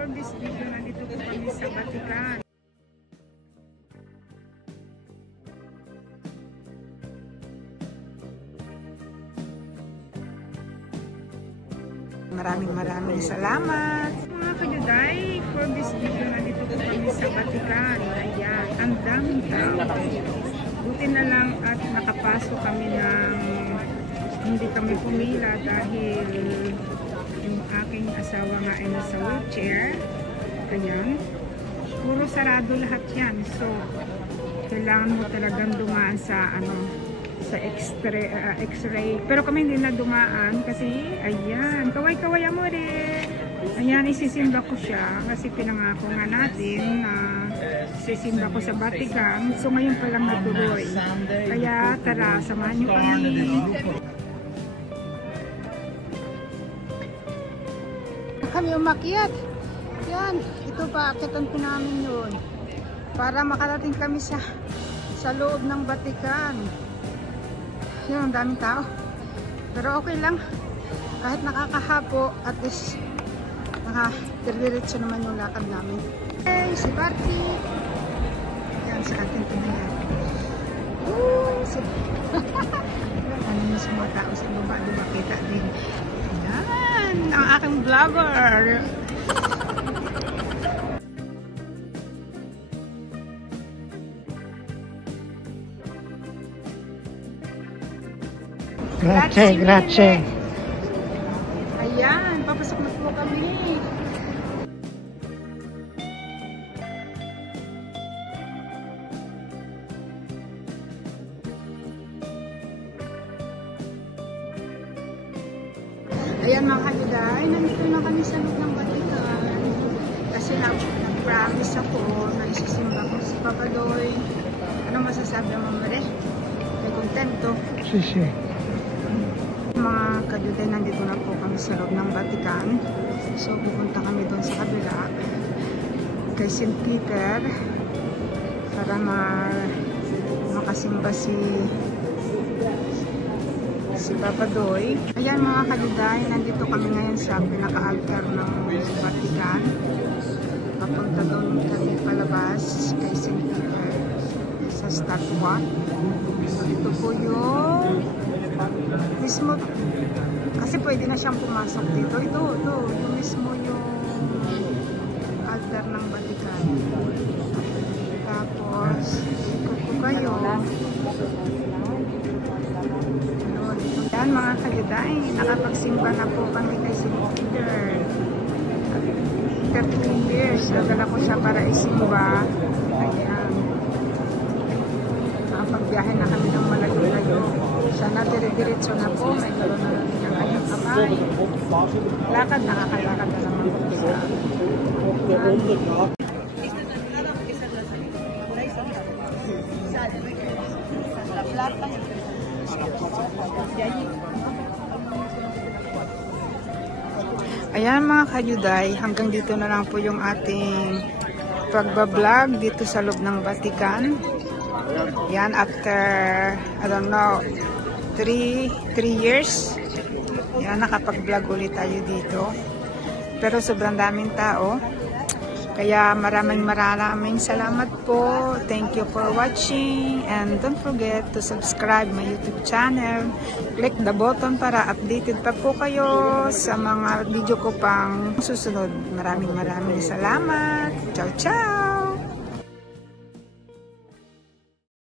for this video. Nandito po kami sa Vatican. Maraming salamat. Mga kajuday, for this video. Nandito po kami sa Vatican. Ayan, ang daming tao. Buti na lang at nakapasok kami ng hindi kami pumila dahil yung aking asawa nga ay nasa wheelchair. Ayan. Puro sarado lahat yan. So, kailangan mo talagang dumaan sa sa x-ray. Pero kami hindi na dumaan kasi, ayan, kaway-kaway mo rin. Ayan, isisimba ko siya kasi pinangako nga natin na isisimba ko sa Vatican. So, ngayon pa lang natuloy. Kaya, tara, samahan niyo kami. Kami umakyat. Yan, ito pa, akitan po namin yun. Para makarating kami sa loob ng Vatican. Yan, ang daming tao. Pero okay lang. Kahit nakakahapo, at least nakadiretso naman yung lakad namin. Hey, si Barty. Yan, sa atin ito na yan. Ano yung sa mga tao sa baba, makita din. Yan, ang aking vlogger. Grazie. Ayan, papasok na po kami. Ayan mga kajuday, nandito na kami sa loob ng Vatican. Kasi nag-promise ako na isisimba ko si Papadoy. Ano masasabi mo, Mare? May kontento? Sì. Mga kajuday, nandito na po kami sa loob ng Vatican. So, pupunta kami doon sa kabila kay St. Peter para makasimba si Papadoy. Ayan mga kajuday, nandito kami ngayon sa pinaka-altar ng Vatican. Papunta doon kami palabas kay St. Peter sa statua. Ito po yung mismo, kasi pwede na siyang pumasok dito. Ito, yung mismo yung altar ng Vatican. Tapos, ikot ko kayo. Yan mga kajuday, nakapagsimba na po kami kay St. Peter. 13 years, nagala ko siya para isimba. Ayan. Nakapagbiyahe na kami ng malayo-layo. Sana dire-diretso na po, may gano'n na lang yung kanyang kamay. Lakad, nakakalakad na naman po siya. Ayan mga kajuday, hanggang dito na lang po yung ating pagbablog dito sa loob ng Vatican. Yan, after, I don't know, 3 years. Yan, nakapag-vlog ulit tayo dito. Pero sobrang daming tao. Kaya maraming salamat po. Thank you for watching. And don't forget to subscribe my YouTube channel. Click the button para updated pa po kayo sa mga video ko pang susunod. Maraming salamat. Ciao, ciao!